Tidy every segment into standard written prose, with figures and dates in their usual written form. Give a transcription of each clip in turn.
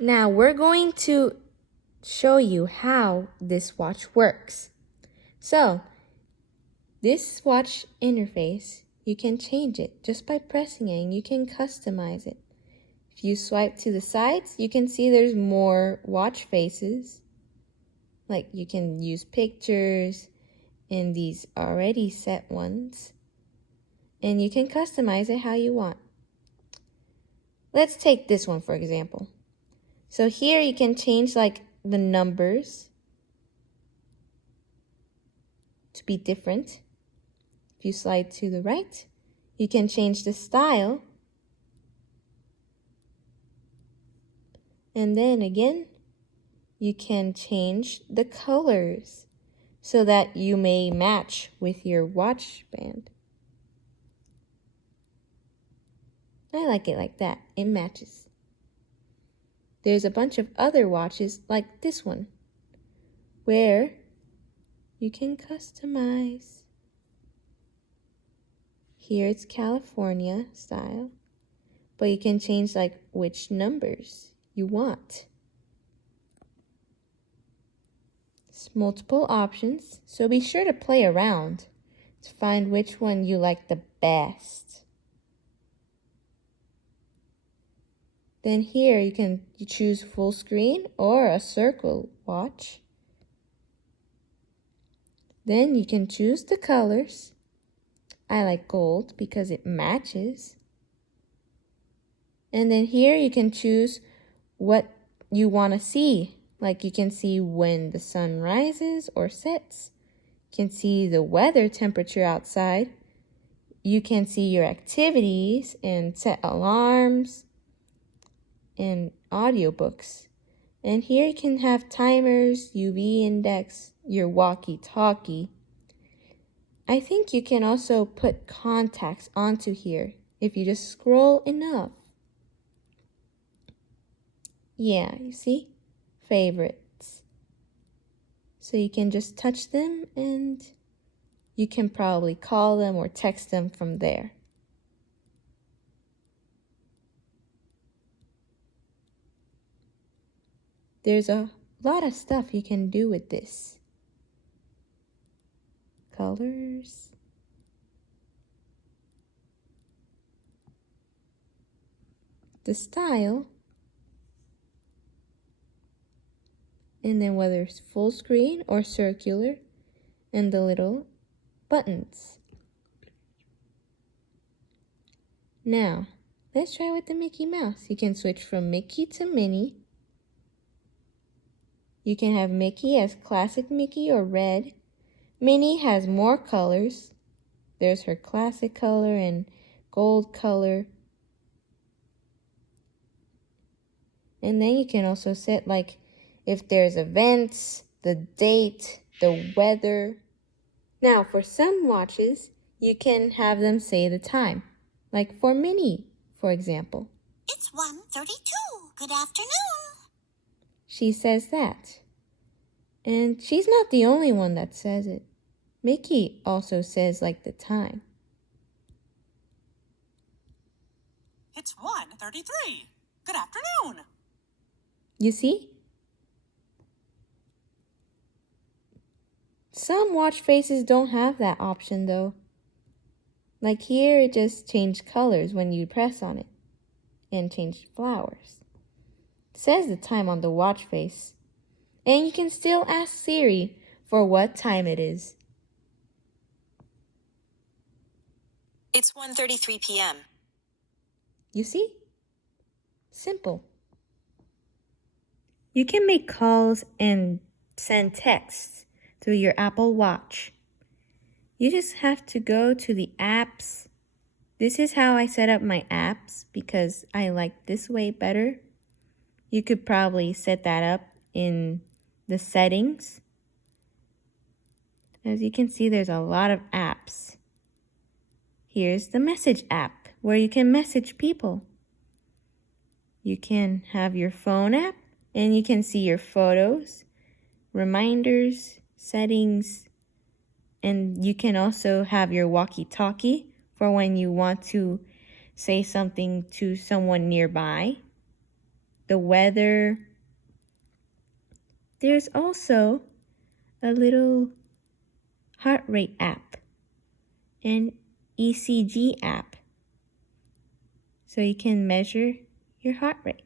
Now we're going to show you how this watch works. So, this watch interface, you can change it just by pressing it, and you can customize it. If you swipe to the sides, you can see there's more watch faces. Like you can use pictures and these already set ones. And you can customize it how you want. Let's take this one for example. So here you can change like the numbers to be different. If you slide to the right, you can change the style. And then again, you can change the colors so that you may match with your watch band. I like it like that. It matches. There's a bunch of other watches like this one where you can customize. Here it's California style, but you can change like which numbers you want. It's multiple options, so be sure to play around to find which one you like the best. Then here you choose full screen or a circle watch. Then you can choose the colors. I like gold because it matches. And then here you can choose what you want to see. Like you can see when the sun rises or sets. You can see the weather temperature outside. You can see your activities and set alarms and audiobooks. And here you can have timers, UV index, your walkie-talkie. I think you can also put contacts onto here if you just scroll enough. Yeah, you see? Favorites. So you can just touch them and you can probably call them or text them from there. There's a lot of stuff you can do with this. Colors. The style. And then whether it's full screen or circular, and the little buttons. Now, let's try with the Mickey Mouse. You can switch from Mickey to Minnie. You can have Mickey as classic Mickey or red. Minnie has more colors. There's her classic color and gold color. And then you can also set like if there's events, the date, the weather. Now for some watches, you can have them say the time. Like for Minnie, for example. It's 1:32. Good afternoon. She says that. And she's not the only one that says it. Mickey also says like the time. It's 1:33. Good afternoon. You see? Some watch faces don't have that option though. Like here, it just changed colors when you press on it and changed flowers. It says the time on the watch face. And you can still ask Siri for what time it is. It's 1:33 p.m. You see? Simple. You can make calls and send texts through your Apple Watch. You just have to go to the apps. This is how I set up my apps because I like this way better. You could probably set that up in the settings. As you can see, there's a lot of apps. Here's the message app where you can message people. You can have your phone app and you can see your photos, reminders, settings, and you can also have your walkie-talkie for when you want to say something to someone nearby. the weather. There's also a little heart rate app and ECG app, so you can measure your heart rate.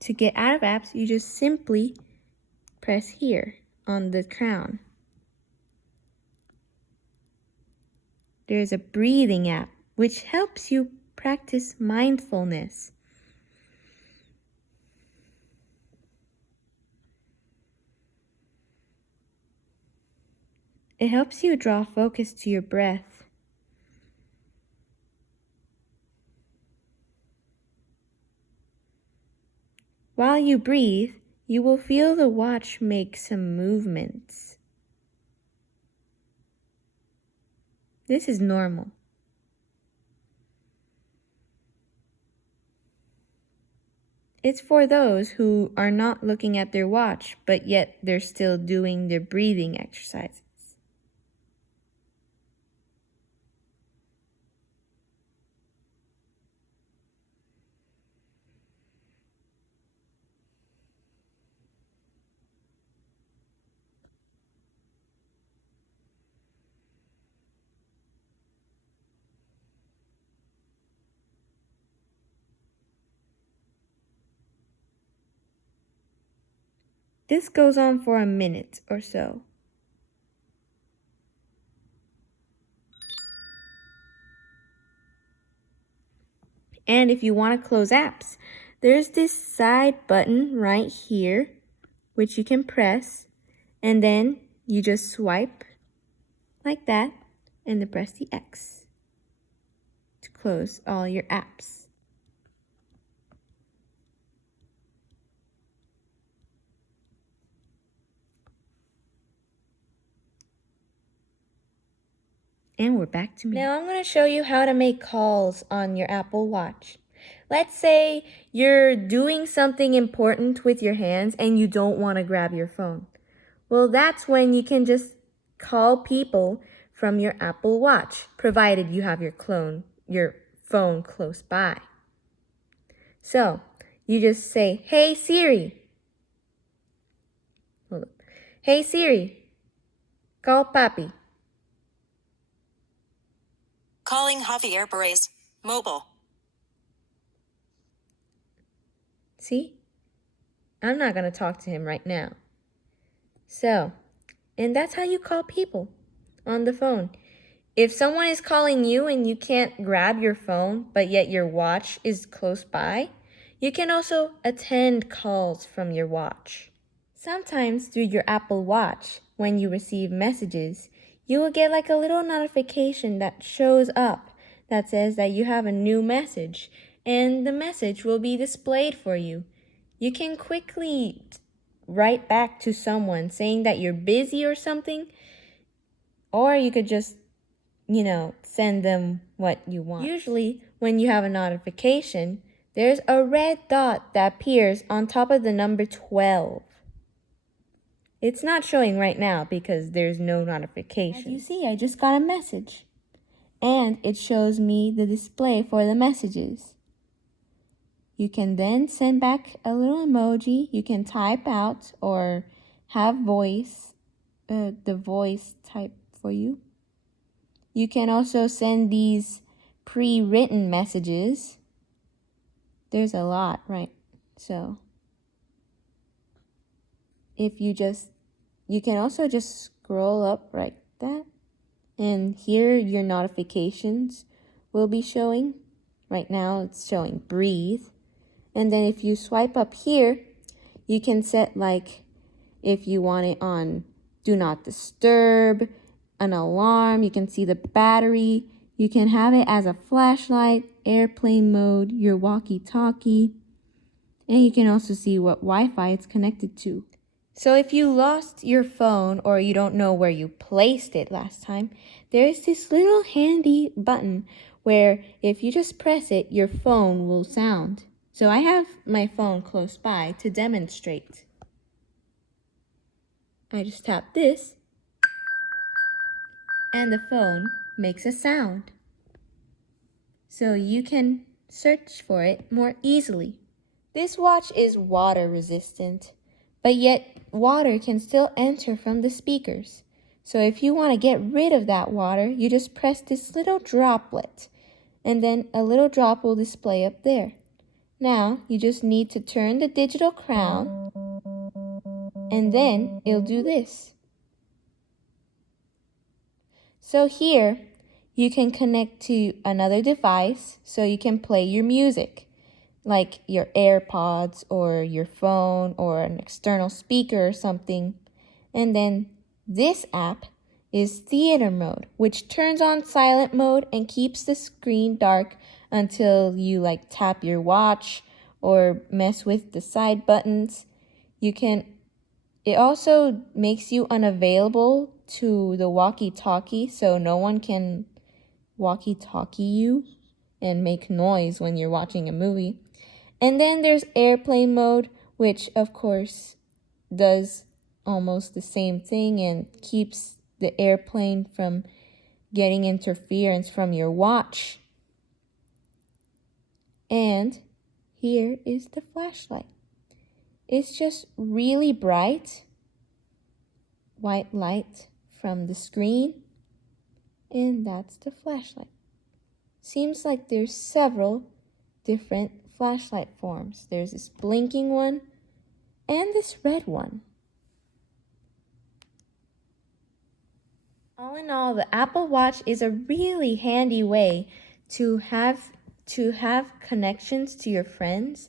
To get out of apps, you just simply press here on the crown. There's a breathing app, which helps you practice mindfulness. It helps you draw focus to your breath. While you breathe, you will feel the watch make some movements. This is normal. It's for those who are not looking at their watch, but yet they're still doing their breathing exercises. This goes on for a minute or so. And if you want to close apps, there's this side button right here, which you can press, and then you just swipe like that, and then press the X to close all your apps. And we're back to me. Now I'm going to show you how to make calls on your Apple Watch. Let's say you're doing something important with your hands and you don't want to grab your phone. Well, that's when you can just call people from your Apple Watch, provided you have your phone close by. So, you just say, "Hey Siri." Hold up. "Hey Siri, call Papi." Calling Javier Perez, mobile. See? I'm not going to talk to him right now. So, and that's how you call people on the phone. If someone is calling you and you can't grab your phone, but yet your watch is close by, you can also attend calls from your watch. Sometimes through your Apple Watch, when you receive messages, you will get like a little notification that shows up that says that you have a new message, and the message will be displayed for you. You can quickly write back to someone saying that you're busy or something, or you could just, send them what you want. Usually, when you have a notification, there's a red dot that appears on top of the number 12. It's not showing right now because there's no notification. As you see, I just got a message. And it shows me the display for the messages. You can then send back a little emoji. You can type out or have the voice type for you. You can also send these pre-written messages. There's a lot, right? So if you can also just scroll up like that, and here your notifications will be showing. Right now it's showing breathe. And then if you swipe up here, you can set like if you want it on Do Not Disturb, an alarm. You can see the battery. You can have it as a flashlight, airplane mode, your walkie-talkie, and you can also see what Wi-Fi it's connected to. So if you lost your phone or you don't know where you placed it last time, there's this little handy button where if you just press it, your phone will sound. So I have my phone close by to demonstrate. I just tap this, and the phone makes a sound. So you can search for it more easily. This watch is water resistant, but yet water can still enter from the speakers. So if you want to get rid of that water, you just press this little droplet, and then a little drop will display up there. Now you just need to turn the digital crown, and then it'll do this. So here you can connect to another device so you can play your music, like your AirPods or your phone or an external speaker or something. And then this app is theater mode, which turns on silent mode and keeps the screen dark until you tap your watch or mess with the side buttons. It also makes you unavailable to the walkie-talkie, so no one can walkie-talkie you and make noise when you're watching a movie. And then there's airplane mode, which of course does almost the same thing and keeps the airplane from getting interference from your watch. And here is the flashlight. It's just really bright white light from the screen, and that's the flashlight. Seems like there's several different flashlight forms. There's this blinking one and this red one. All in all, the Apple Watch is a really handy way to have connections to your friends,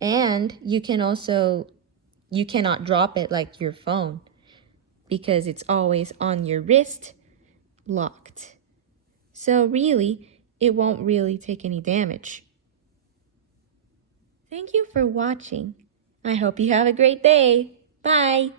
and you cannot drop it like your phone because it's always on your wrist, locked. So really, it won't really take any damage. Thank you for watching. I hope you have a great day. Bye.